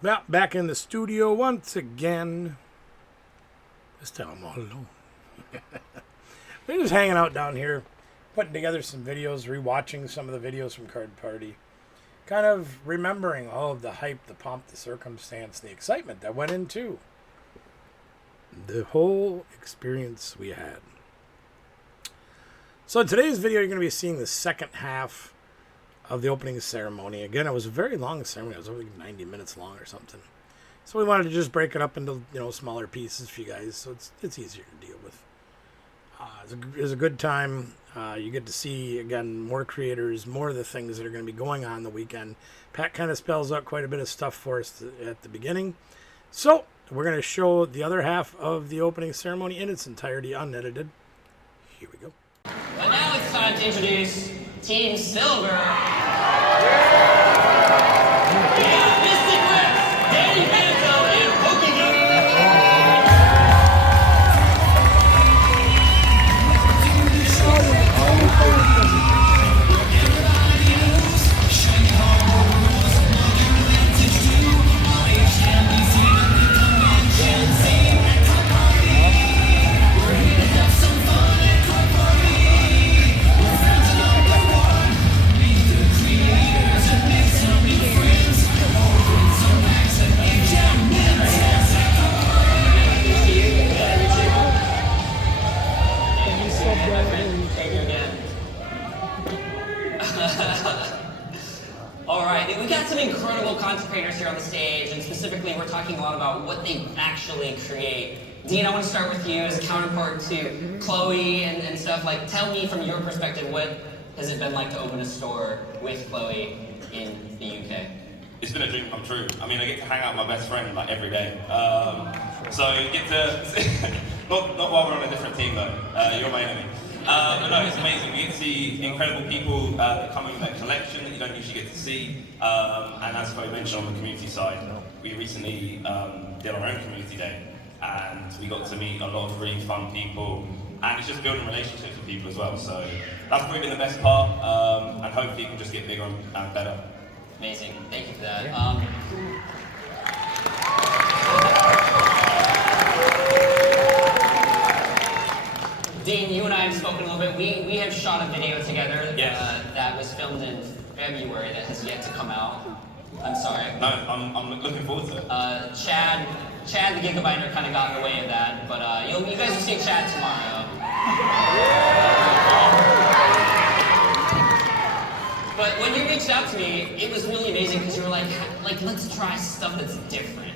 Well, back in the studio once again. This time I'm all alone. We're just hanging out down here, putting together some videos, rewatching some of the videos from Card Party. Kind of remembering all of the hype, the pomp, the circumstance, the excitement that went into the whole experience we had. So in today's video, you're going to be seeing the second half of the opening ceremony. Again, it was a very long ceremony. It was over 90 minutes long or something. So we wanted to just break it up into smaller pieces for you guys, so it's easier to deal with. It was a good time. You get to see, again, more creators, more of the things that are going to be going on the weekend. Pat kind of spells out quite a bit of stuff for us at the beginning. So we're going to show the other half of the opening ceremony in its entirety, unedited. Here we go. But now it's time to introduce Team Silver. Mystic Rex, Danny Mantle, and Pokemon. Alright, we got some incredible content creators here on the stage, and specifically we're talking a lot about what they actually create. Dean, I want to start with you as a counterpart to Chloe and stuff. Like, tell me from your perspective, what has it been like to open a store with Chloe in the UK? It's been a dream come true. I mean, I get to hang out with my best friend like every day. So you get to, not while we're on a different team though, you're my enemy. But no, it's amazing. We get to see incredible people that come in with their collection that you don't usually get to see. And as Chloe mentioned on the community side, we recently did our own community day. And we got to meet a lot of really fun people. And it's just building relationships with people as well. So that's probably been the best part. And hopefully it can just get bigger and better. Amazing. Thank you for that. Dean, you and I have spoken a little bit. We have shot a video together that was filmed in February that has yet to come out. I'm sorry. No, I'm looking forward to it. Chad the Gigabyter kind of got in the way of that, but you guys will see Chad tomorrow. But when you reached out to me, it was really amazing because you were like, let's try stuff that's different,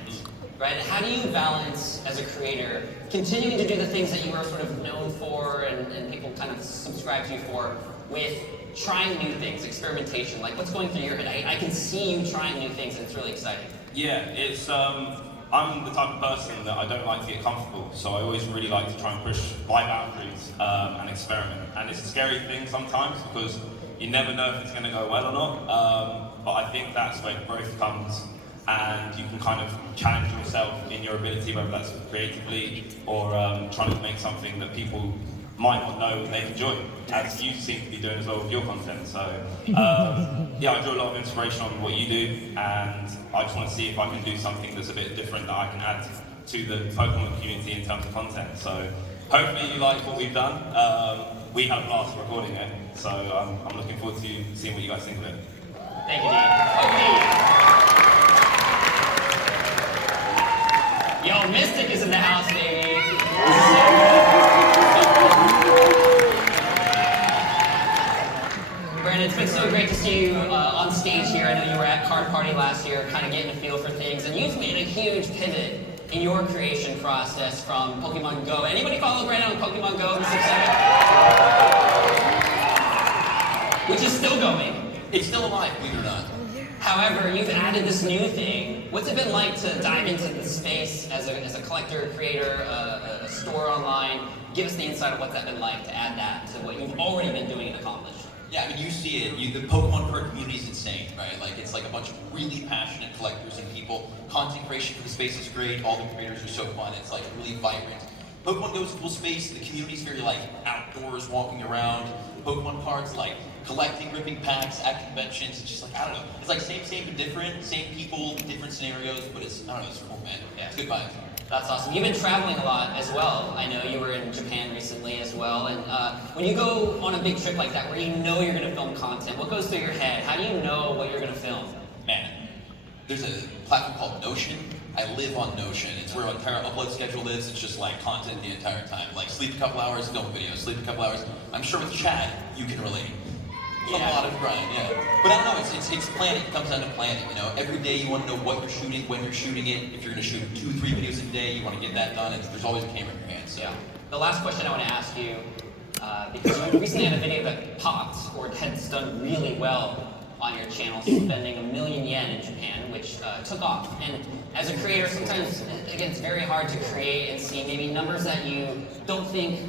right? How do you balance, as a creator, continuing to do the things that you are sort of known for and people kind of subscribe to you for, with trying new things, experimentation? Like, what's going through your head? I can see you trying new things, and it's really exciting. Yeah, it's, I'm the type of person that I don't like to get comfortable, so I always really like to try and push my boundaries and experiment. And it's a scary thing sometimes because you never know if it's going to go well or not, but I think that's where growth comes, and you can kind of challenge yourself in your ability, whether that's creatively or trying to make something that people might not know they enjoy, as you seem to be doing as well with your content. So yeah, I draw a lot of inspiration on what you do, and I just want to see if I can do something that's a bit different that I can add to the Pokemon community in terms of content. So hopefully you like what we've done. We had a blast recording it, so I'm looking forward to seeing what you guys think of it. Thank you, Dean. Okay. Yo, Mystic is in the house, baby. Brandon, it's been so great to see you on stage here. I know you were at Card Party last year, kind of getting a feel for things, and you've made a huge pivot in your creation process from Pokemon Go. Anybody follow Brandon on Pokemon Go? Which is still going. It's still alive, believe it or not. However, you've added this new thing. What's it been like to dive into the space as a collector, creator, a store online? Give us the insight of what's that been like to add that to what you've already been doing and accomplished. Yeah, I mean, you see it. The Pokemon card community is insane, right? Like, it's like a bunch of really passionate collectors and people. Content creation for the space is great. All the creators are so fun. It's like really vibrant. Pokemon Go is a cool space. The community's very like outdoors, walking around. Pokemon cards, like collecting, ripping packs at conventions. It's just like, I don't know. It's like same but different. Same people, different scenarios, but it's, I don't know, it's cool, man. Yeah. It's good vibes. That's awesome. You've been traveling a lot as well. I know you were in Japan recently as well. And when you go on a big trip like that, where you know you're going to film content, what goes through your head? How do you know what you're going to film? Man, there's a platform called Notion. I live on Notion. It's where my entire upload schedule lives. It's just like content the entire time. Like sleep a couple hours, film videos. Sleep a couple hours. I'm sure with Chad, you can relate. It's a lot of grind, yeah. But I don't know, it's planning. It comes down to planning, you know. Every day you want to know what you're shooting, when you're shooting it. If you're going to shoot 2-3 videos a day, you want to get that done. And there's always a camera in your hand, so. Yeah. The last question I want to ask you, because you recently had a video that popped, or had done really well on your channel, spending 1 million yen in Japan, which took off. And as a creator, sometimes, again, it's very hard to create and see maybe numbers that you don't think,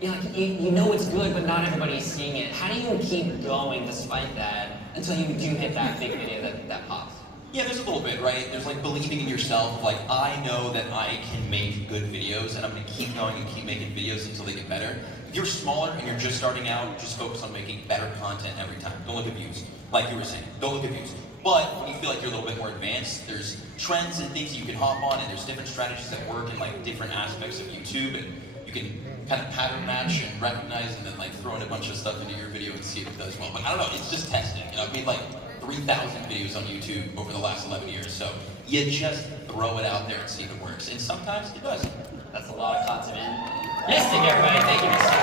you know it's good, but not everybody's seeing it. How do you keep going despite that until you do hit that big video that pops? Yeah, there's a little bit, right? There's like believing in yourself, like I know that I can make good videos and I'm gonna keep going and keep making videos until they get better. If you're smaller and you're just starting out, just focus on making better content every time. Don't look at views, like you were saying, don't look at views. But when you feel like you're a little bit more advanced, there's trends and things that you can hop on, and there's different strategies that work in like different aspects of YouTube, and you can kind of pattern match and recognize and then like throw in a bunch of stuff into your video and see if it does well. But I don't know, it's just testing. You know, I've made like 3,000 videos on YouTube over the last 11 years, so you just throw it out there and see if it works. And sometimes it does. That's a lot of content, man. Mystic, everybody. Thank you, Mystic.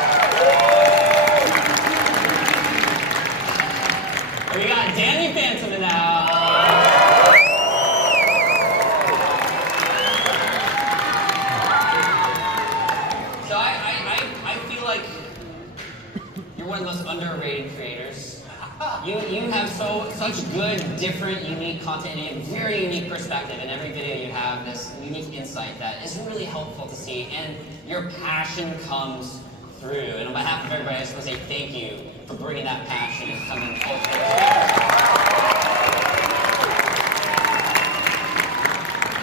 We got Danny Phantom in the house. So I feel like you're one of the most underrated creators. You have such good, different, unique content, and you have very unique perspective. In every video you have this unique insight that is really helpful to see, and your passion comes through. And on behalf of everybody, I just want to say thank you for bringing that passion and coming full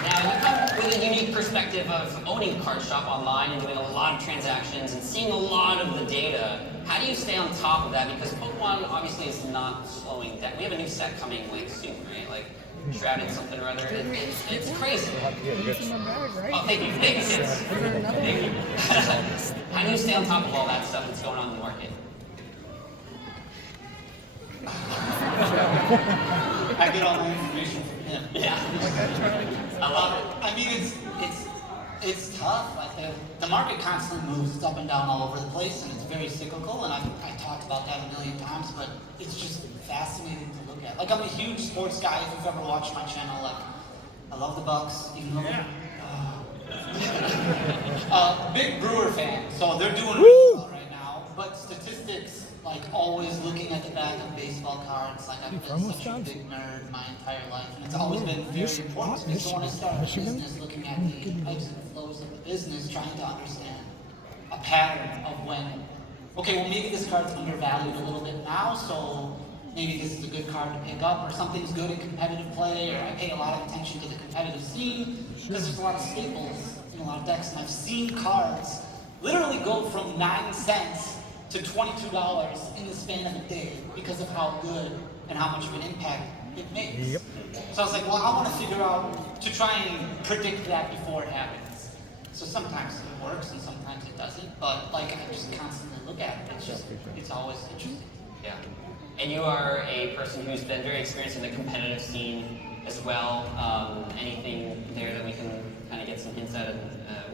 Now, you come with a unique perspective of owning a card shop online and doing a lot of transactions and seeing a lot of the data. How do you stay on top of that? Because Pokemon obviously is not slowing down. We have a new set coming like soon, right? Like Shrouded something or other. It's crazy. Oh, thank you. Thank you, kids. Thank you. How do you stay on top of all that stuff that's going on in the market? I get all my information from him. Yeah. I love it. I mean, it's tough. Like the market constantly moves. It's up and down all over the place, and it's very cyclical. And I talked about that a million times, but it's just fascinating to look at. Like, I'm a huge sports guy. If you've ever watched my channel, like, I love the Bucks, even though big Brewer fan. So they're doing really well right now. But statistics, like always looking at the back of baseball cards, like I've been such a big nerd my entire life, and it's always been very important to me. So when I started a business, looking at the ebbs and flows of the business, trying to understand a pattern of when, okay, well maybe this card's undervalued a little bit now, so maybe this is a good card to pick up, or something's good in competitive play, or I pay a lot of attention to the competitive scene, because there's a lot of staples in a lot of decks, and I've seen cards literally go from 9 cents to $22 in the span of a day because of how good and how much of an impact it makes. Yep. So I was like, well, I want to figure out to try and predict that before it happens. So sometimes it works and sometimes it doesn't, but like I just constantly look at it. It's always interesting. Yeah. And you are a person who's been very experienced in the competitive scene as well. Anything there that we can kind of get some insight of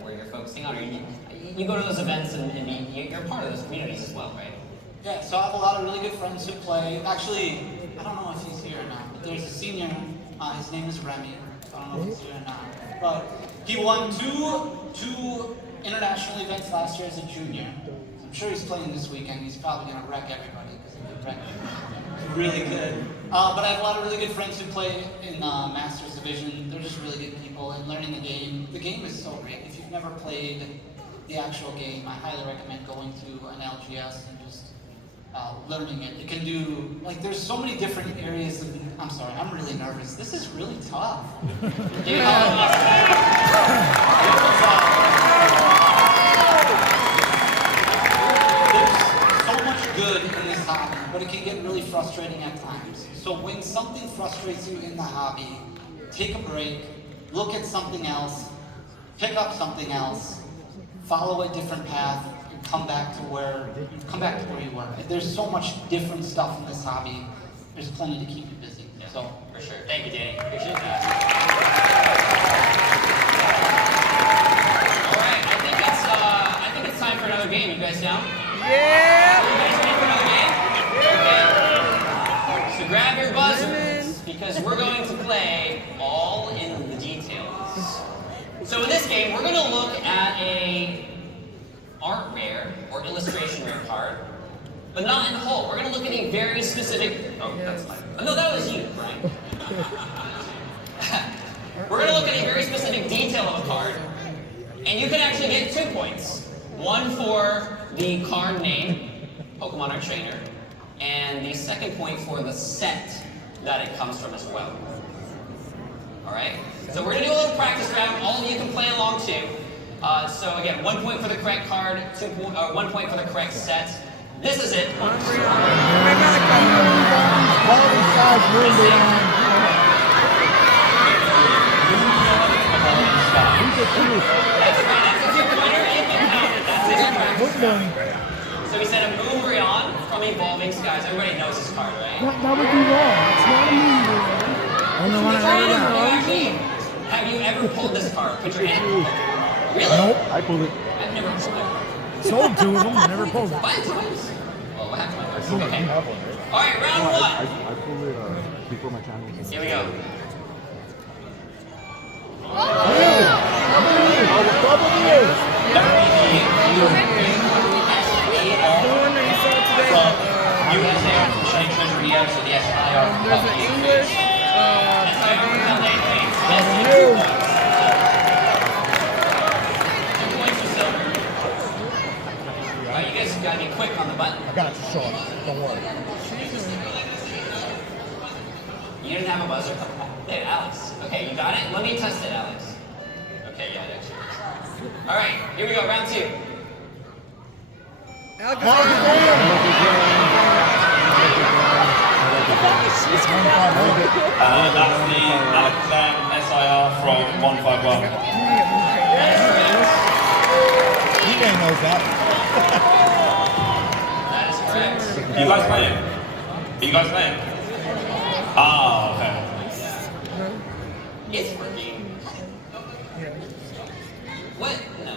where you're focusing on? Or you go to those events and you're part of those communities as well, right? Yeah, so I have a lot of really good friends who play. Actually, I don't know if he's here or not, but there's a senior, his name is Remy. I don't know if he's here or not. But he won two international events last year as a junior. I'm sure he's playing this weekend. He's probably going to wreck everybody because he could wreck He's really good. But I have a lot of really good friends who play in Masters Division. They're just really good people and learning the game. The game is so great. If you've never played the actual game, I highly recommend going to an LGS and just learning it. It can do, like, there's so many different areas of, I'm sorry, I'm really nervous. This is really tough. frustrating at times. So when something frustrates you in the hobby, take a break, look at something else, pick up something else, follow a different path, and come back to where you were. There's so much different stuff in this hobby. There's plenty to keep you busy. Yeah, So for sure. Thank you, Danny. Appreciate that. All right, I think it's time for another game. You guys down? Yeah! You guys ready for another game? Okay. So grab your buzzers because we're going to play all in the details. So in this game, we're going to look at a art rare or illustration rare card, but not in whole. We're going to look at a very specific. Oh, that's fine. Oh, no, that was you, Brian. We're going to look at a very specific detail of a card, and you can actually get 2 points. One for the card name, Pokemon or Trainer, and the second point for the set that it comes from as well. All right? So we're going to do a little practice round. All of you can play along too. So again, 1 point for the correct card, 1 point for the correct set. This is it. I got a That's right. That's a 2-pointer. You can count it. That's it. So we said a Umbreon from Evolving Skies. Everybody knows this card, right? That would be wrong. It's not a movie. I don't want to write it down. Have you ever pulled this card? Put your hand in it. Really? Nope, I pulled it. I've never pulled it. Sold 2 of them, never pulled it. 5 times? Well, what happened? Okay. All right, round 1. I pulled it before my channel. Here we go. USA from Shiny Treasure EX and the SIR from There's an English, Alright, you guys gotta be quick on the button. I got you, Sean. Don't worry. You didn't have a buzzer? Hey, Alex. Okay, you got it? Let me test it, Alex. Okay, yeah, it actually works. Alright, here we go, round 2. That's the Alakazam SIR from 151. He knows that. That is correct. You guys playing? Are you guys playing? Ah, okay. It's working. What? No.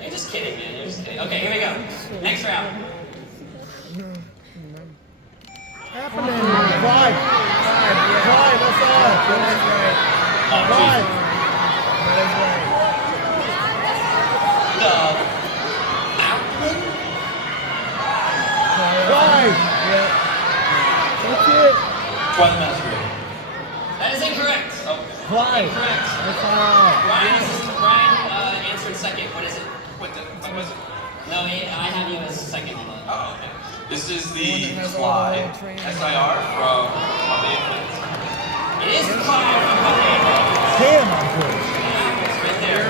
You're just kidding, man. You're just kidding. Okay, here we go. Next round. Happening. Five. That's all. Five. Five. That's it. Twilight Mastery. That is incorrect. Oh, Five. incorrect. That's all. Brian answered second. What is it? What was it? No, I have you as second on the. Oh, okay. This is the Clyde SIR from Monday Infinite. It is Clyde from Monday. Damn, I'm good. It's right there.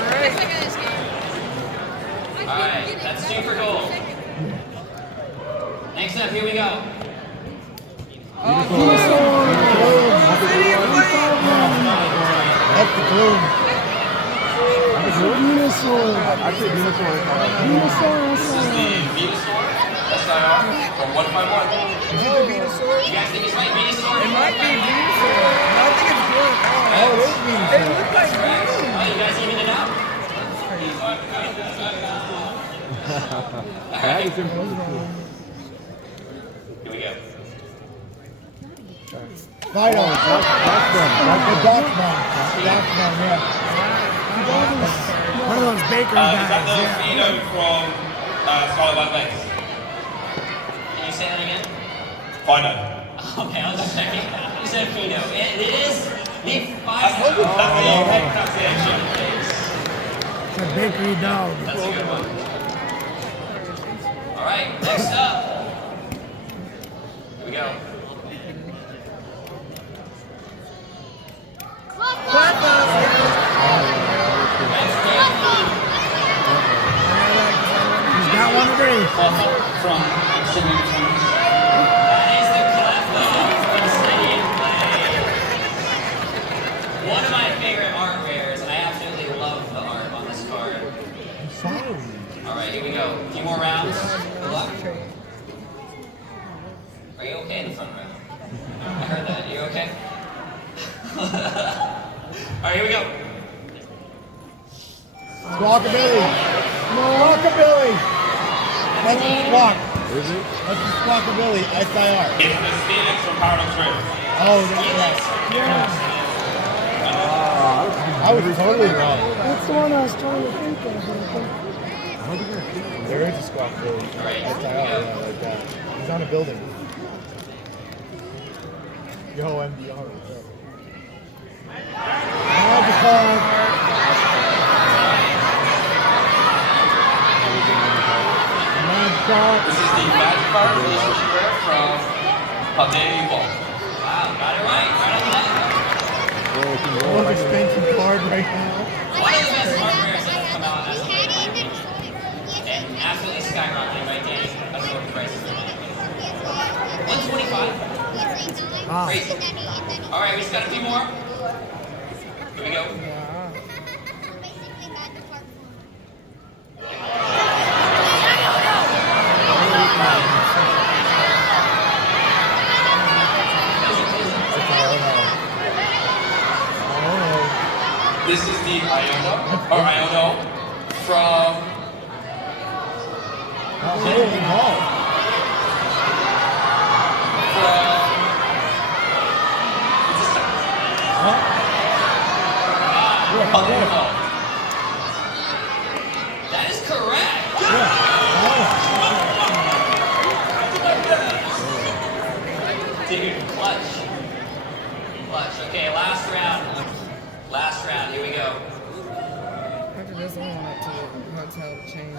Alright, that's 2 for gold. Next up, here we go. That's the gloom. Venusaur. I said Venusaur. This is the Venusaur SIR from 151. Is it the Venusaur? You guys think it's right? Venusaur? It might be Venusaur. I think it's blue. Oh, it is Venusaur. They look like blue. Oh, you guys even it out? That is impossible. Here we go. Fido. That's them. That's the Dachman. Dachman, yeah. One of those bakery Is guys. that the Yeah. Fido from Scarlet Lakes? Can you say that again? Fido. Okay, I'll just check it. You said Fido. It is the That's the Fido. correct pronunciation. It's a bakery dog. That's a good one. Alright, next up. Here we go. He's got one already. From Extended here we go. A few more rounds. Good luck. Are you okay in the front row? I heard that. You okay? Alright, here we go. Squawkabilly. Squawkabilly. That's a squawk. Is it? That's a squawkabilly. SIR. It's the Felix from Paradox Rift. Oh, that's right. I was totally wrong. That's the one I was trying to think of. There is a squawkabilly. Alright, SIR, here we go. yeah, like that. He's on a building. Yo, MDR. Magic. This is the Magic Card illustration rare from Padei Ball. Wow, got it right. Right on the button. Most expensive card right now. One of the best art rares that have come out as of late, in my opinion. And absolutely skyrocketing, right, Danny? I don't know what the price is. 125. Wow. Crazy. All right, we just got a few more. Here we go. This is the Iono from Holy ball. Padei Ball. That is correct. Dude, clutch. Clutch. Okay, last round. Last round. Here we go. After this, I went up to the hotel to change.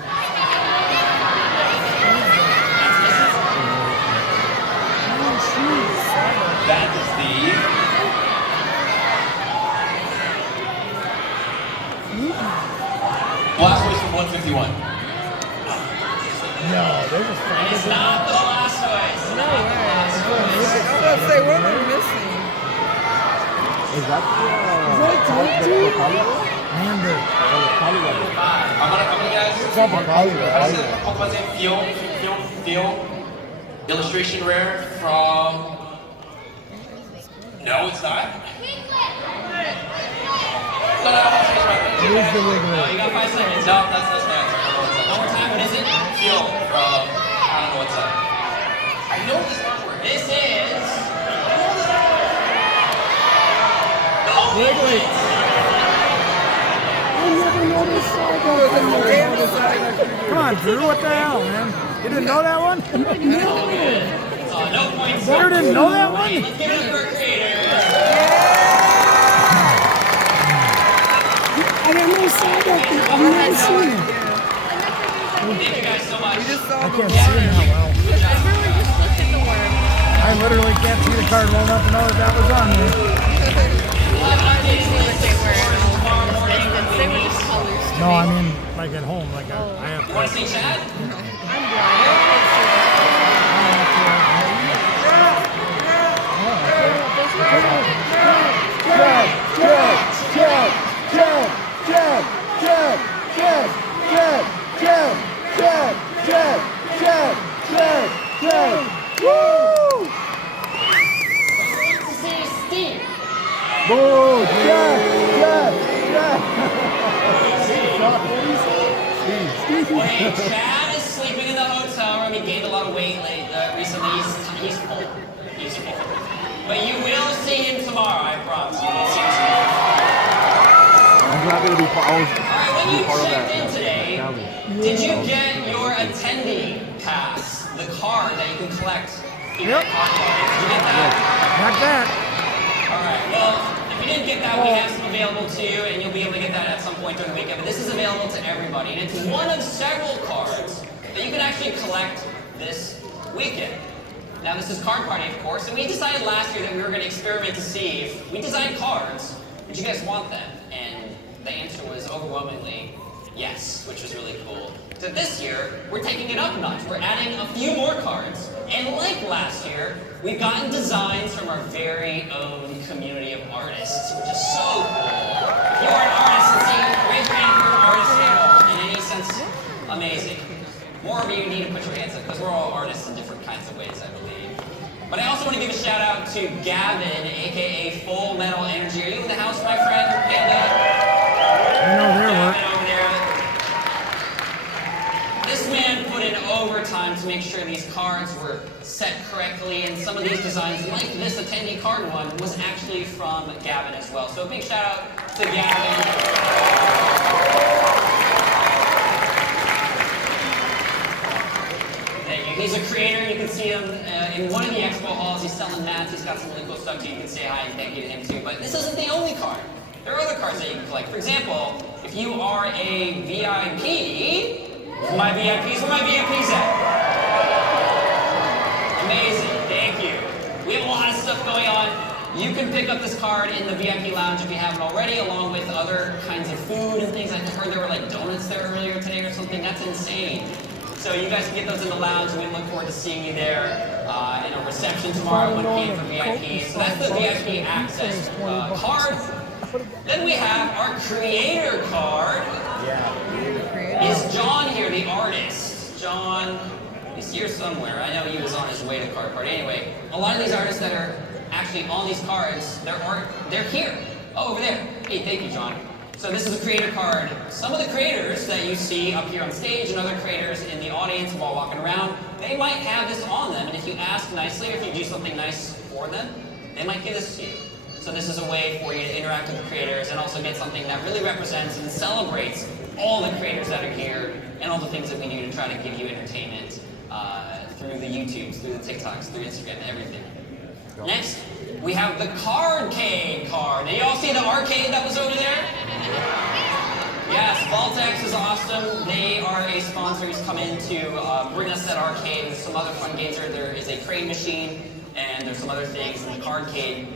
That is the Blastoise from 151. No, there's a And it's not the Blastoise. No way. I was about to say, what am I missing? Is that the Amber. I'm gonna guess. It's not Bacali, though. How does it feel? Illustration rare from. No, it's not. No, It is the No, Wiggler. you got 5 seconds. no, that's my answer. I don't know what's One more time. What is it? Feel from. I don't know what's that. I know this artwork. This is. Wiggly. Come on, Drew. What the hell, man? You didn't know that one? No points. Drew didn't know that one? Let's give it up for our creators. I didn't know Psyduck. I've never seen it. Thank you guys so much. We just saw I the can't see him that well. I really just looked at the one. I literally can't see the card well enough to know that was on there. We'll have updates on this tomorrow morning. They were just colors. No, I mean, like at home. Like I have You want to see Chad? I'm blind. Woo! Steve. Boo! Wait, Chad is sleeping in the hotel room. He gained a lot of weight recently. He's full. He's full. But you will see him tomorrow, I promise. You will see him tomorrow. I'm not gonna be part. I was Alright, when you part of checked that. in today, did you get your attendee pass? The card that you can collect? Yep. Card card. Did you get that? Not that. Alright, well, if you didn't get that, we have some available to you, and you'll be able to get that at some point during the weekend. But this is available to everybody, and it's one of several cards that you can actually collect this weekend. Now, this is Card Party, of course, and we decided last year that we were going to experiment to see if we designed cards, would you guys want them? And the answer was overwhelmingly yes, which was really cool. So this year, we're taking it up a notch. We're adding a few more cards. And like last year, we've gotten designs from our very own community of artists, which is so cool. If you are an artist and see, raise your hand if you're an artist in any sense, amazing. we're all artists in different kinds of ways, I believe. But I also want to give a shout out to Gavin, aka Full Metal Energy. Are you in the house, my friend? Panda? I know their work. Gavin over there. This man put in overtime to make sure these cards were set correctly, and some of these designs, like this attendee card one, was actually from Gavin as well. So a big shout out to Gavin. He's a creator. You can see him in one of the expo halls. He's selling mats. He's got some really cool stuff, so you can say hi and thank you to him too. But this isn't the only card. There are other cards that you can collect. For example, if you are a VIP, my VIPs, where my VIPs at? Amazing, thank you. We have a lot of stuff going on. You can pick up this card in the VIP lounge if you haven't already, along with other kinds of food and things. I heard there were like donuts there earlier today or something. That's insane. So you guys can get those in the lounge, and we look forward to seeing you there in a reception tomorrow at 1 p.m. for VIPs. So that's the VIP access card. Then we have our creator card. Is John here, the artist? John, he's here somewhere. I know he was on his way to card party. Anyway, a lot of these artists that are actually on these cards, they're here. Oh, over there. Hey, thank you, John. So this is a creator card. Some of the creators that you see up here on stage and other creators in the audience while walking around, they might have this on them, and if you ask nicely, or if you do something nice for them, they might give this to you. So this is a way for you to interact with the creators and also get something that really represents and celebrates all the creators that are here and all the things that we do to try to give you entertainment through the YouTubes, through the TikToks, through Instagram, everything. Next, we have the Cardcade card. Did you all see the arcade that was over there? Yes, Vaultex is awesome. They are a sponsor. He's come in to bring us that arcade. There's some other fun games there. There is a crane machine, and there's some other things. And the Cardcade,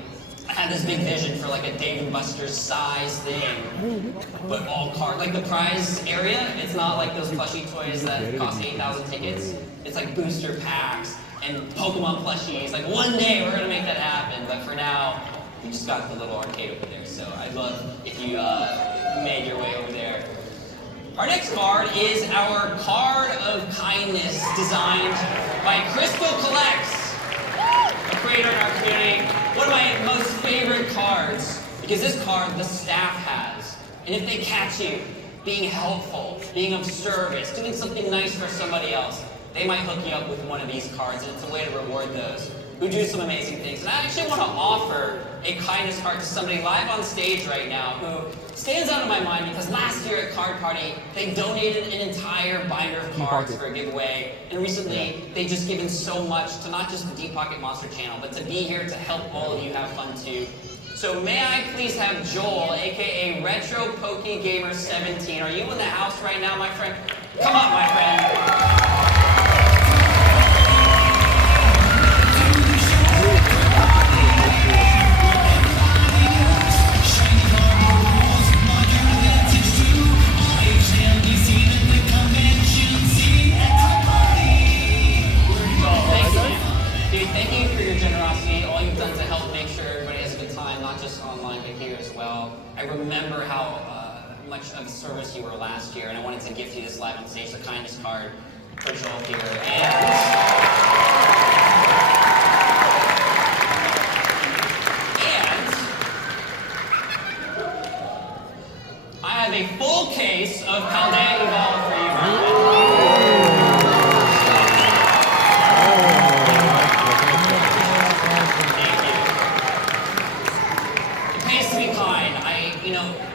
I had this big vision for like a Dave & Buster's size thing, but all card, like the prize area, it's not like those plushy toys that cost 8,000 tickets. It's like booster packs and Pokemon plushies. Like one day we're gonna make that happen, but for now, we just got the little arcade over there. So I'd love if you made your way over there. Our next card is our Card of Kindness, designed by Crystal Collects, a creator in our community. One of my most favorite cards, because this card the staff has. And if they catch you being helpful, being of service, doing something nice for somebody else, they might hook you up with one of these cards, and it's a way to reward those who do some amazing things. And I actually want to offer a kindness card to somebody live on stage right now who stands out in my mind because last year at Card Party, they donated an entire binder of cards for a giveaway. And recently, they've just given so much to not just the Deep Pocket Monster channel, but to be here to help all of you have fun too. So may I please have Joel, aka Retro Pokey Gamer 17. Are you in the house right now, my friend? Come on, my friend. Dude, thank you for your generosity, all you've done to help make sure everybody has a good time, not just online, but here as well. I remember how much of a service you were last year, and I wanted to gift you this live on stage, the kindness card for Joel here. And I have a full case of Paldea Evolve for you, Brian.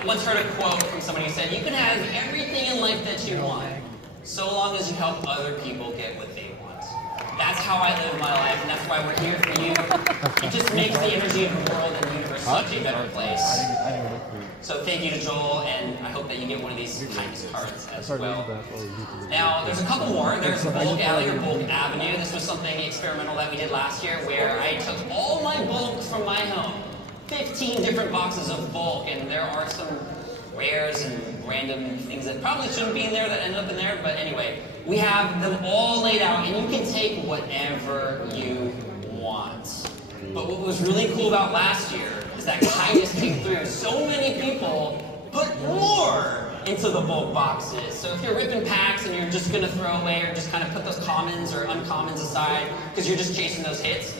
Once heard a quote from somebody who said, you can have everything in life that you want, so long as you help other people get what they want. That's how I live my life, and that's why we're here for you. It just makes the energy of the world and the universe such a better place. So thank you to Joel, and I hope that you get one of these kindness cards as well. Now, there's a couple more. There's Bulk Alley or Bulk Avenue. This was something experimental that we did last year where I took all my bulk from my home. 15 different boxes of bulk, and there are some rares and random things that probably shouldn't be in there that ended up in there, but anyway, we have them all laid out, and you can take whatever you want. But what was really cool about last year is that kindness came through. So many people put more into the bulk boxes. So if you're ripping packs and you're just gonna throw away or just kind of put those commons or uncommons aside because you're just chasing those hits,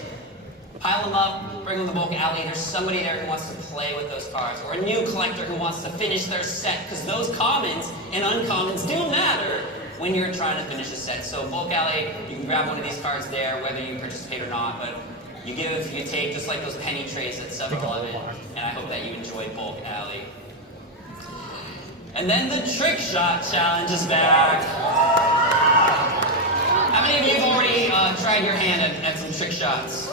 pile them up, bring them to the bulk alley. There's somebody there who wants to play with those cards, or a new collector who wants to finish their set, because those commons and uncommons do matter when you're trying to finish a set. So bulk alley, you can grab one of these cards there, whether you participate or not, but you give, you take, just like those penny trays at 7-Eleven, and I hope that you enjoyed bulk alley. And then the trick shot challenge is back. How many of you have already tried your hand at some trick shots?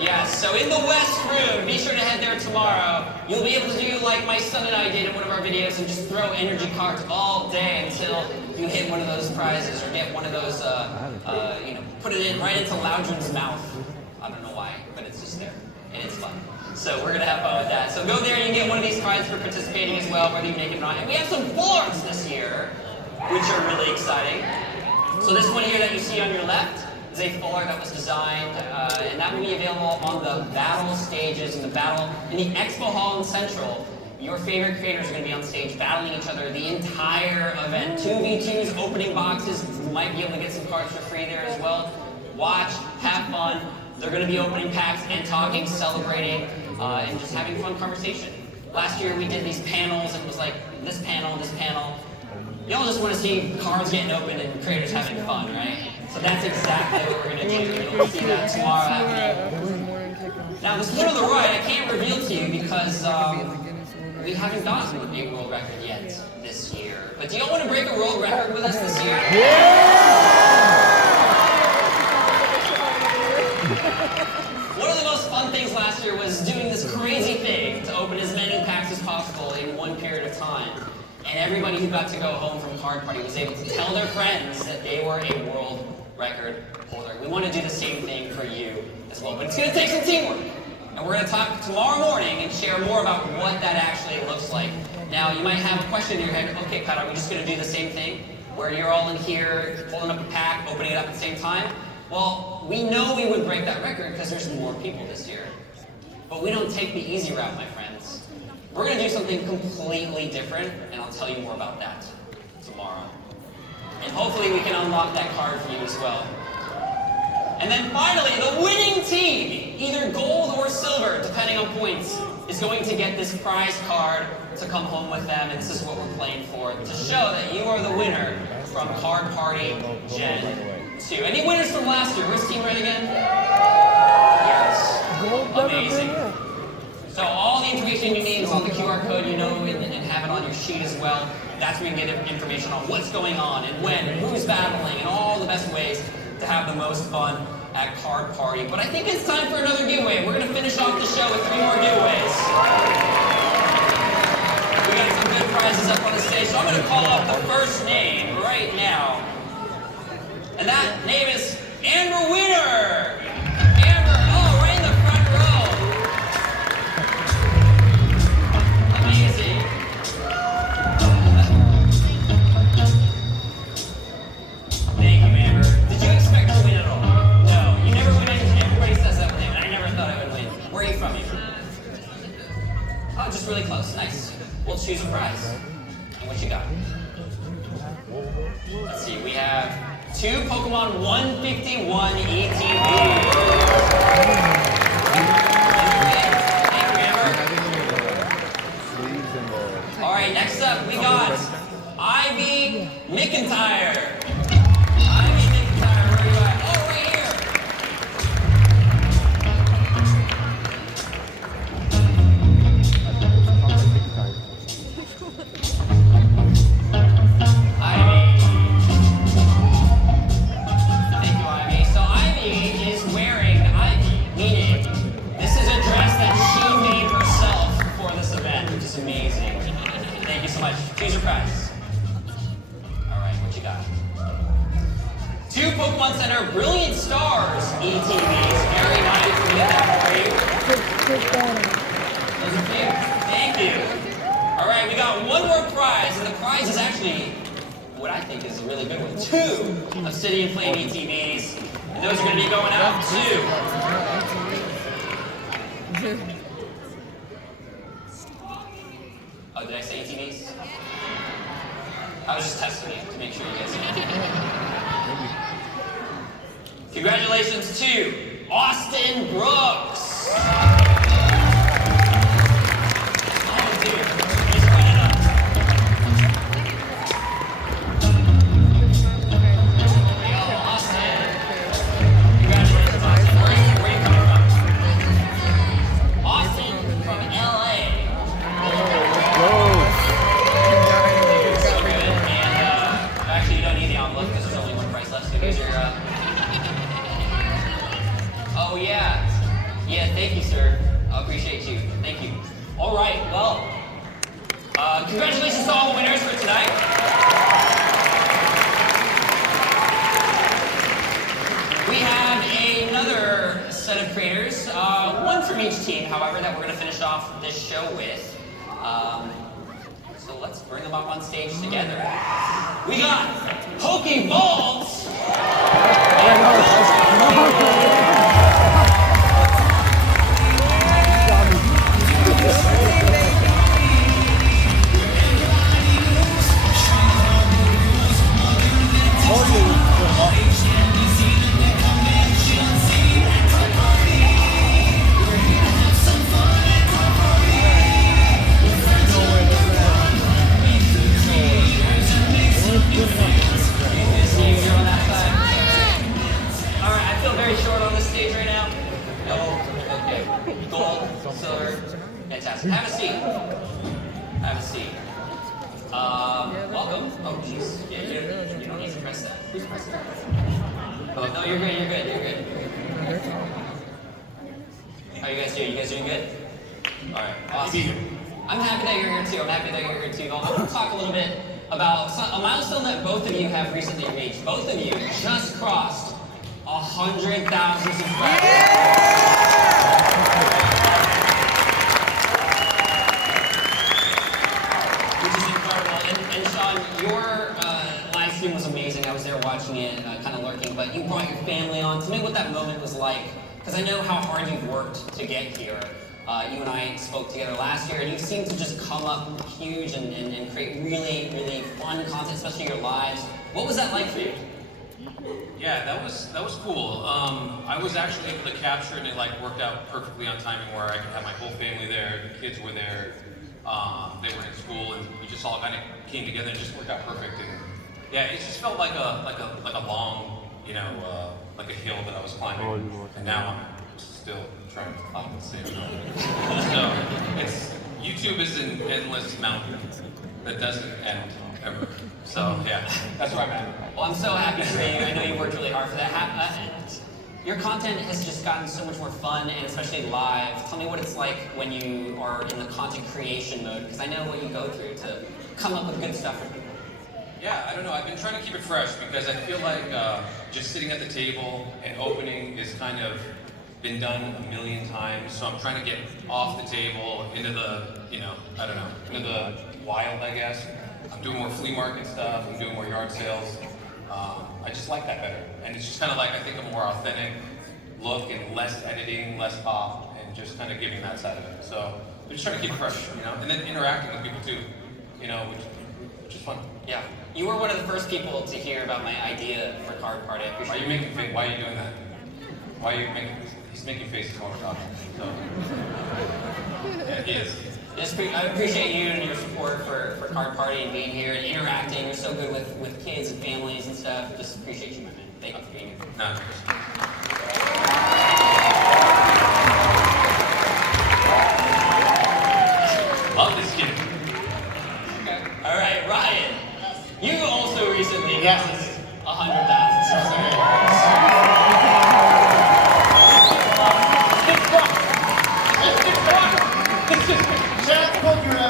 Yes, so in the West Room, be sure to head there tomorrow. You'll be able to do like my son and I did in one of our videos and just throw energy cards all day until you hit one of those prizes or get one of those, put it in right into Loudron's mouth. I don't know why, but it's just there, and it's fun. So we're gonna have fun with that. So go there and you get one of these prizes for participating as well, whether you make it or not. And we have some full arts this year, which are really exciting. So this one here that you see on your left is a full art that was designed, and that will be available on the battle stages in the Expo Hall in Central. Your favorite creators are going to be on stage battling each other the entire event. 2v2s, opening boxes. You might be able to get some cards for free there as well. Watch, have fun. They're going to be opening packs and talking, celebrating, and just having fun conversation. Last year we did these panels, and it was like this panel, this panel. You all just want to see cards getting opened and creators having fun, right? So that's exactly what we're going to do. You'll see that tomorrow happening. Now this one on the right, I can't reveal to you because we haven't gotten a world record yet this year. But do y'all want to break a world record with us this year? One of the most fun things last year was doing this crazy thing to open as many packs as possible in one period of time. And everybody who got to go home from Card Party was able to tell their friends that they were a world record holder. We want to do the same thing for you as well, but it's going to take some teamwork. And we're going to talk tomorrow morning and share more about what that actually looks like. Now, you might have a question in your head, okay, Pat, are we just going to do the same thing? Where you're all in here, holding up a pack, opening it up at the same time? Well, we know we would break that record because there's more people this year. But we don't take the easy route, my friends. We're going to do something completely different, and I'll tell you more about that tomorrow. And hopefully we can unlock that card for you as well. And then finally, the winning team, either gold or silver, depending on points, is going to get this prize card to come home with them. And this is what we're playing for, to show that you are the winner from Card Party Gen 2. Any winners from last year? Which team right again? Yes. Amazing. So all the information you need is on the QR code, you know, and have it on your sheet as well. That's where you can get information on what's going on and when and who's battling and all the best ways to have the most fun at Card Party. But I think it's time for another giveaway. We're going to finish off the show with 3 more giveaways. We got some good prizes up on the stage, so I'm going to call up the first name right now. And that name is Amber Winner. Amber, oh, right in the front row. Amazing. Thank you, Amber. Did you expect to win at all? No, you never win. Everybody says that with him, and I never thought I would win. Where are you from, Amber? Oh, just really close. Nice. We'll choose a prize. And what you got? Let's see. We have 2 Pokemon 151 ETBs. Thank you, Amber. All right, next up we got Ivy McIntyre. Ivy McIntyre, where are you at? Oh, right here. Ivy. Thank you, Ivy. So Ivy is wearing Ivy, meaning this is a dress that she made herself for this event, which is amazing. Thank you so much. Choose your prize. All right, what you got? 2 Pokemon Center Brilliant Stars ETBs. Very nice. We get that for you. Those are for you. Thank you. All right, we got one more prize, and the prize is actually what I think is a really good one. 2 Obsidian Flame ETBs. And those are going to be going out to... Oh, did I say ETBs? I was just testing it to make sure you guys did. Congratulations to Austin Brooks. Oh, dude. Just run it up. There we go, Austin. Congratulations, Austin. Where are you coming from? Austin from LA. So good. And actually, you don't need the envelope because there's only one price left. So here's your. Oh yeah. Yeah. Thank you, sir. I appreciate you. Thank you. All right. Well, congratulations to all the winners for tonight. We have another set of creators, one from each team, however, that we're going to finish off this show with. So let's bring them up on stage together. We got Pokey Balls! Alright, I feel very short on this stage right now. No, okay. Gold, silver, fantastic. Have a seat. Have a seat. Welcome. Oh, jeez. Yeah, you don't need to press that. Who's pressing that? Oh, no, you're good, you're good, you're good. How you guys doing? You guys doing good? Alright, awesome. I'm happy that you're here too. I'm happy that you're here too. I want to talk a little bit about a milestone that both of you have recently reached. Both of you just crossed 100,000 subscribers. Which is incredible. And Sean, your live stream was amazing. I was there watching it, kind of lurking, but you brought your family on. Tell me what that moment was like, because I know how hard you've worked to get here. You and I spoke together last year, and you seem to just come up huge and create really, really fun content, especially your lives. What was that like for you? Yeah, that was cool. I was actually able to capture it, and it like worked out perfectly on timing where I could have my whole family there. The kids were there. They were in school, and we just all kind of came together and just worked out perfect. And yeah, it just felt like a long, like a hill that I was climbing. And now I'm still trying to climb the same mountain. So YouTube is an endless mountain that doesn't end ever. So yeah, that's where I'm at. Well, I'm so happy for you. I know you worked really hard for that. Your content has just gotten so much more fun, and especially live. Tell me what it's like when you are in the content creation mode, because I know what you go through to come up with good stuff for people. Yeah, I don't know. I've been trying to keep it fresh because I feel like just sitting at the table and opening is kind of been done a million times. So I'm trying to get off the table into the, into the wild, I guess. I'm doing more flea market stuff. I'm doing more yard sales. I just like that better. And it's just kind of like, I think, a more authentic look and less editing, less pop, and just kind of giving that side of it. So I'm just trying to keep it fresh, and then interacting with people too, which is fun. Yeah. You were one of the first people to hear about my idea for Card Party. I appreciate it. Why are you doing that? Why are you making, he's making faces while we're talking, so. Yeah, he is. I appreciate you and your support for Card Party and being here and interacting. You're so good with kids and families and stuff. Just appreciate you, my man. Thank you for being here. No. Love this kid. Okay. All right, Ryan. You also recently crossed 100,000 subscribers.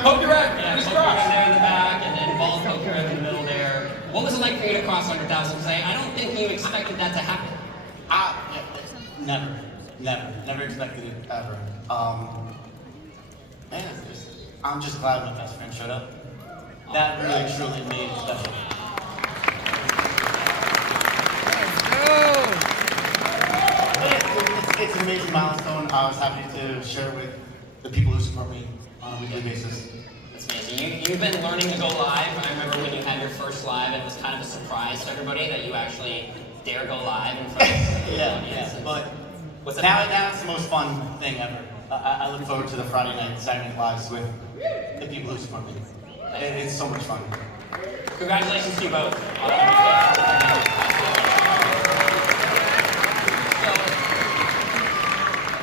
Poker there in the back, and then Ball Poker in the middle there. What was it like for you to cross 100,000? Because I don't think you expected that to happen. Never expected it ever. I'm just glad my best friend showed up. That really truly made it special. It's an amazing milestone. I was happy to share with the people who support me on a weekly basis. That's amazing. You've been learning to go live. I remember when you had your first first live, and it was kind of a surprise to everybody that you actually dare go live in front of the audience. But What's that? now it's the most fun thing ever. I look forward to the Friday night, Saturday night lives with the people who support me. It's so much fun. Congratulations to you both.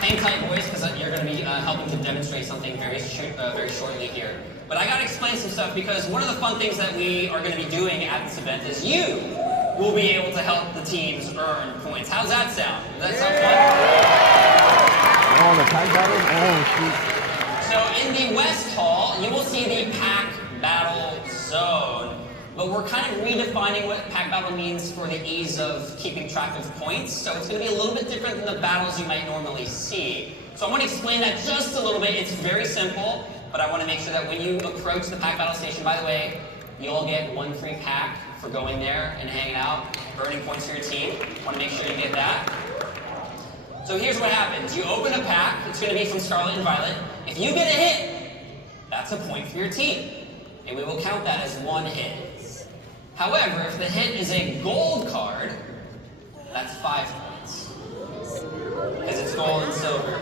Hang tight, boys, because you're going to be helping to demonstrate something very shortly here. But I got to explain some stuff because one of the fun things that we are going to be doing at this event is you will be able to help the teams earn points. How's that sound? Does that sound fun? Oh, the tag battle? Oh, So in the West Hall, you will see the pack battle zone. But we're kind of redefining what pack battle means for the ease of keeping track of points. So it's going to be a little bit different than the battles you might normally see. So I want to explain that just a little bit. It's very simple, but I want to make sure that when you approach the pack battle station, by the way, you all get 1 free pack for going there and hanging out, earning points for your team. I want to make sure you get that. So here's what happens. You open a pack. It's going to be from Scarlet and Violet. If you get a hit, that's a point for your team. And we will count that as 1 hit. However, if the hit is a gold card, that's 5 points. Because it's gold and silver.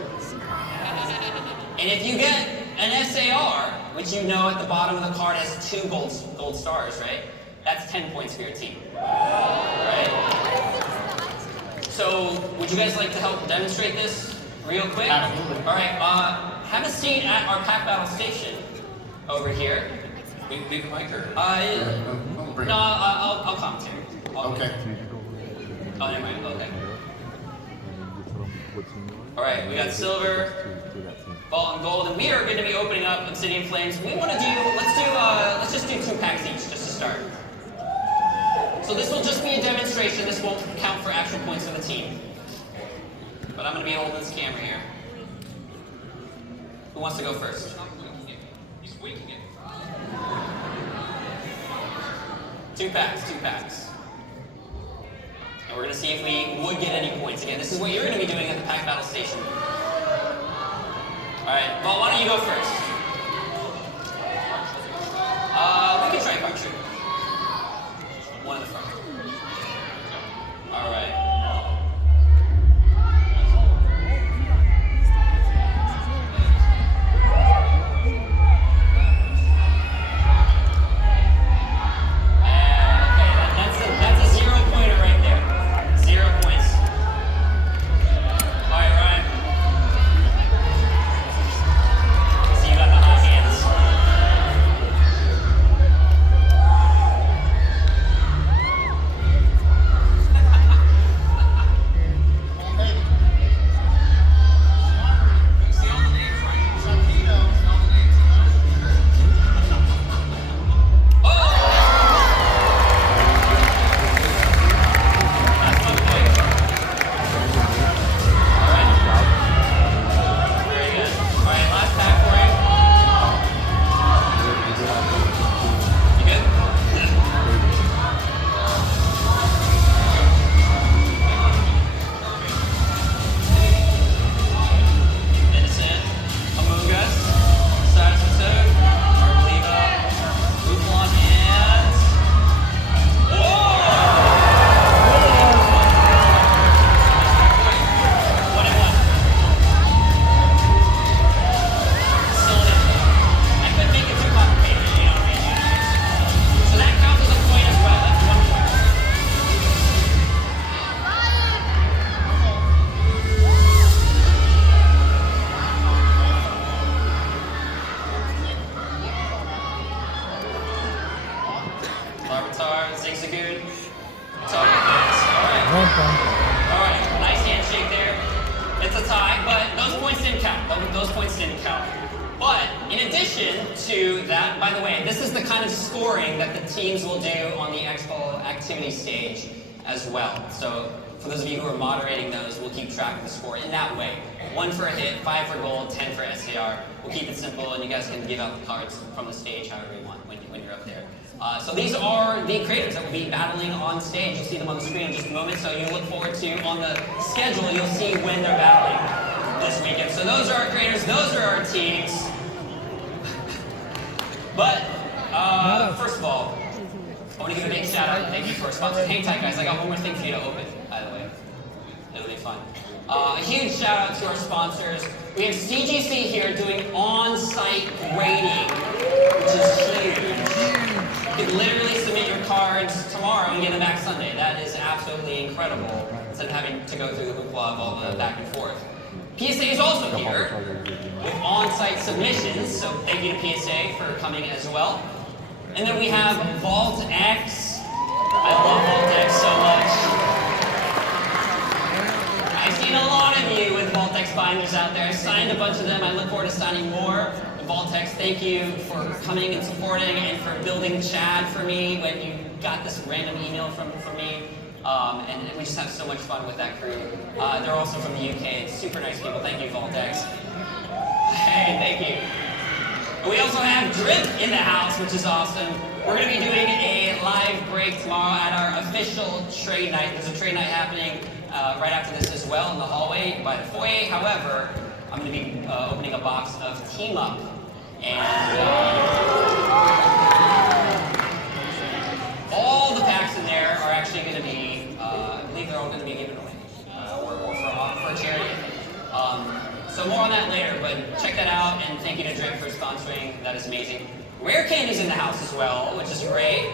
And if you get an SAR, which you know at the bottom of the card has 2 gold stars, right? That's 10 points for your team. Right? So, would you guys like to help demonstrate this real quick? Absolutely. All right, have a seat at our pack battle station over here. We need the mic or? No, I'll commentate. Okay. Oh, never mind. Okay. All right, we got silver, ball, and gold, and we are going to be opening up Obsidian Flames. We want to let's just do 2 packs each, just to start. So this will just be a demonstration. This won't count for actual points for the team. But I'm going to be holding this camera here. Who wants to go first? He's waking it. 2 packs. And we're going to see if we would get any points. Again, this is what you're going to be doing at the pack battle station. Alright, well, why don't you go first? We can try Parkshire. One in the front. Alright. Those points didn't count. But in addition to that, by the way, this is the kind of scoring that the teams will do on the Expo activity stage as well. So for those of you who are moderating those, we'll keep track of the score in that way. 1 for a hit, 5 for gold, 10 for SAR. We'll keep it simple, and you guys can give out the cards from the stage however you want when you're up there. So these are the creators that will be battling on stage. You'll see them on the screen in just a moment, so you look forward to, on the schedule, you'll see when they're battling this weekend. So those are our creators, those are our teams. But, first of all, I want to give a shout out and thank you for our sponsors. Hang tight, guys. I got one more thing for you to open, by the way. It'll be fun. A huge shout out to our sponsors. We have CGC here doing on-site grading, which is huge. You can literally submit your cards tomorrow and get them back Sunday. That is absolutely incredible, instead of having to go through the hoopla of all the back and forth. PSA is also here with on-site submissions, so thank you to PSA for coming as well. And then we have Vault X. I love Vault X so much. I've seen a lot of you with Vault X binders out there. I signed a bunch of them. I look forward to signing more. Vault X, thank you for coming and supporting and for building Chad for me when you got this random email from me. And we just have so much fun with that crew. They're also from the UK. Super nice people. Thank you, Vault X. Hey, thank you. We also have Drip in the house, which is awesome. We're going to be doing a live break tomorrow at our official trade night. There's a trade night happening right after this as well in the hallway by the foyer. However, I'm going to be opening a box of Team Up. And all the packs in there are actually going to be, I believe they're all going to be given away. Or for a charity, I think. So more on that later, but check that out, and thank you to Drip for sponsoring. That is amazing. Rare Candy's in the house as well, which is great.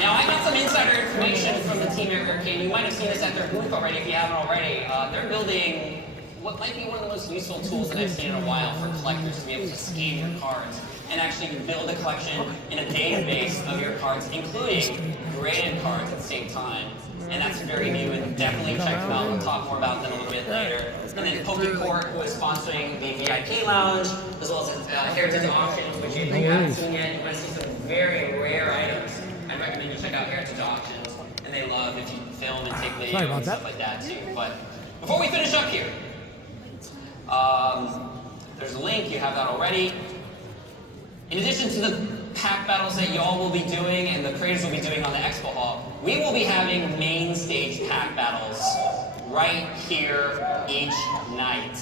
Now, I got some insider information from the team at Rare Candy. You might have seen this at their booth already if you haven't already. They're building what might be one of the most useful tools that I've seen in a while for collectors to be able to scan your cards and actually build a collection in a database of your cards, including graded cards at the same time. And that's very new, and definitely check them out. We'll talk more about them a little bit later. And then PokeCourt, who is sponsoring the VIP lounge, as well as Heritage Auctions, which if you haven't seen yet, you're going to see some very rare items. I recommend you check out Heritage Auctions, and they love if you film and take videos and stuff like that too. But before we finish up here, there's a link, you have that already. In addition to the pack battles that y'all will be doing and the creators will be doing on the expo hall, we will be having main stage pack battles right here each night.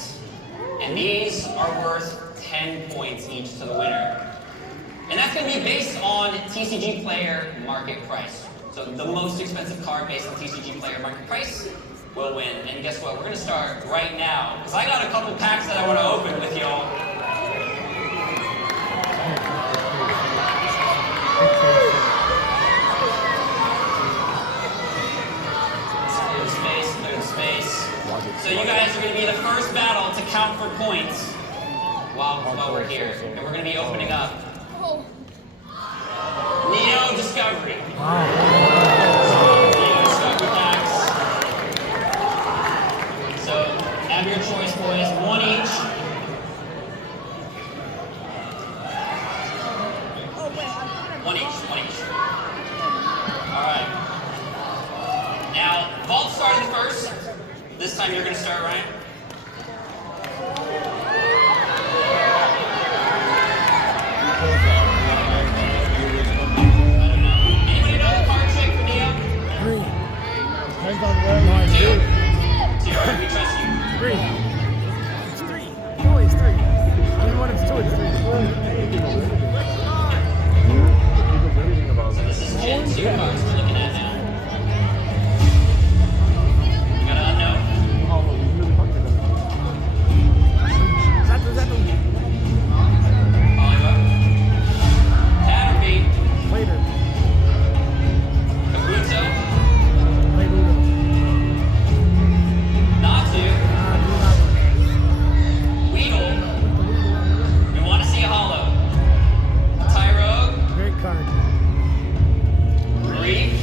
And these are worth 10 points each to the winner. And that's going to be based on TCG player market price. So the most expensive card based on TCG player market price will win. And guess what? We're going to start right now, because I got a couple packs that I want to open with y'all. Clear space. So you guys are going to be the first battle to count for points while we're here. And we're going to be opening up Neo Discovery. Neo Discovery packs. So have your choice, boys. One each. One each. All right. Now, Vault started first. This time you're going to start, Ryan. Anybody know the card trick for Neo? 3. Depends on where you are. 2. 2. We trust you. 3. It's 3. Always 3. Even when it's 2, it's 3. So this is Gen 2 cards we're looking at now. You got an unknown. Hollywood. Tatterby. Later. Kabuto. Play Ludo. Natu. Weedle. We want to see a holo. Tyrogue. Great card. Reef.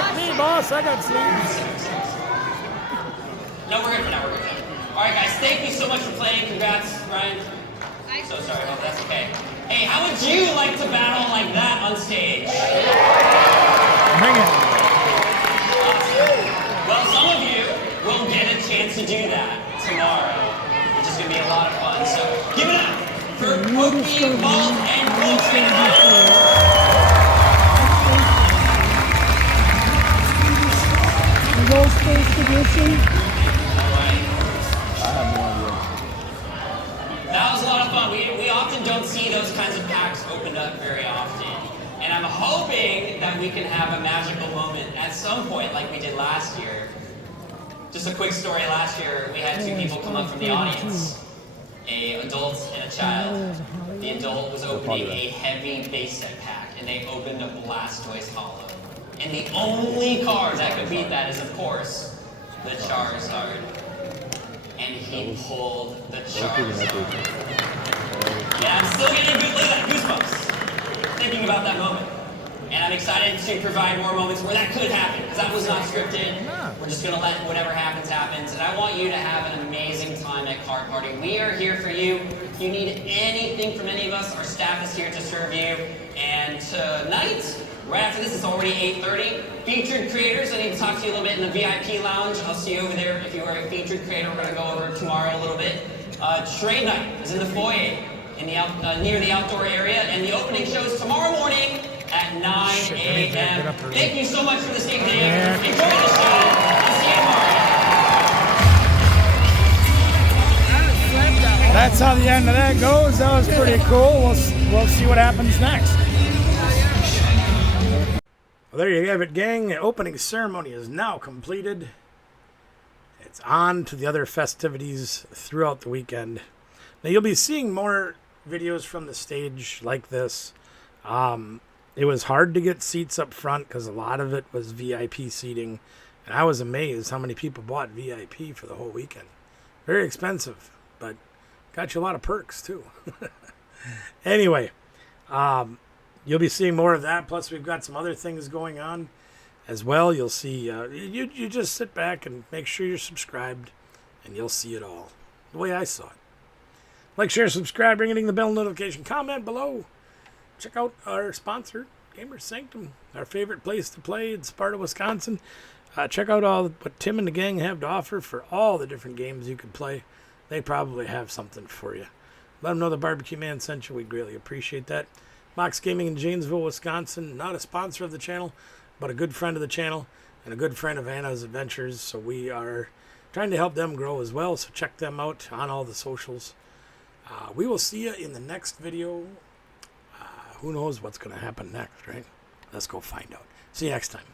pick me, boss. I got sleeves. No, we're good for now. We're good for now. All right, guys. Thank you so much for playing. Congrats, Ryan. So sorry. Hope that's okay. Hey, how would you like to battle like that on stage? Bring it. Awesome. Well, some of you will get a chance to do that tomorrow, which is going to be a lot of fun. So give it up for Pokey, Bolt, and Coltrane. Those first edition. That was a lot of fun. We often don't see those kinds of packs opened up very often. And I'm hoping that we can have a magical moment at some point like we did last year. Just a quick story, last year we had two people come up from the audience, an adult and a child. The adult was opening a heavy base set pack and they opened a Blastoise Hollow. And the only card that could beat that is, of course, the Charizard. And he pulled the Charizard. Yeah, I'm still getting good, look at that, goosebumps, thinking about that moment. And I'm excited to provide more moments where that could happen, because that was not scripted. We're just going to let whatever happens, happens. And I want you to have an amazing time at Card Party. We are here for you. If you need anything from any of us, our staff is here to serve you. And tonight, right after this, it's already 8:30. Featured creators, I need to talk to you a little bit in the VIP lounge. I'll see you over there. If you are a featured creator, we're going to go over tomorrow a little bit. Trade night is in the foyer in the near the outdoor area, and the opening shows tomorrow morning at 9 a.m. Thank you so much for this evening. Enjoy the show. I'll see you tomorrow. That's how the end of that goes. That was pretty cool. We'll see what happens next. Well, there you have it, gang. The opening ceremony is now completed. It's on to the other festivities throughout the weekend. Now, you'll be seeing more videos from the stage like this. It was hard to get seats up front because a lot of it was VIP seating. And I was amazed how many people bought VIP for the whole weekend. Very expensive, but got you a lot of perks, too. Anyway, you'll be seeing more of that. Plus, we've got some other things going on as well. You'll see, you just sit back and make sure you're subscribed, and you'll see it all the way I saw it. Like, share, subscribe, ringing the bell notification, comment below. Check out our sponsor, Gamer Sanctum, our favorite place to play in Sparta, Wisconsin. Check out all what Tim and the gang have to offer for all the different games you can play. They probably have something for you. Let them know the Barbecue Man sent you. We'd greatly appreciate that. Mox Gaming in Janesville, Wisconsin. Not a sponsor of the channel, but a good friend of the channel and a good friend of Anna's Adventures. So we are trying to help them grow as well. So check them out on all the socials. We will see you in the next video. Who knows what's going to happen next, right? Let's go find out. See you next time.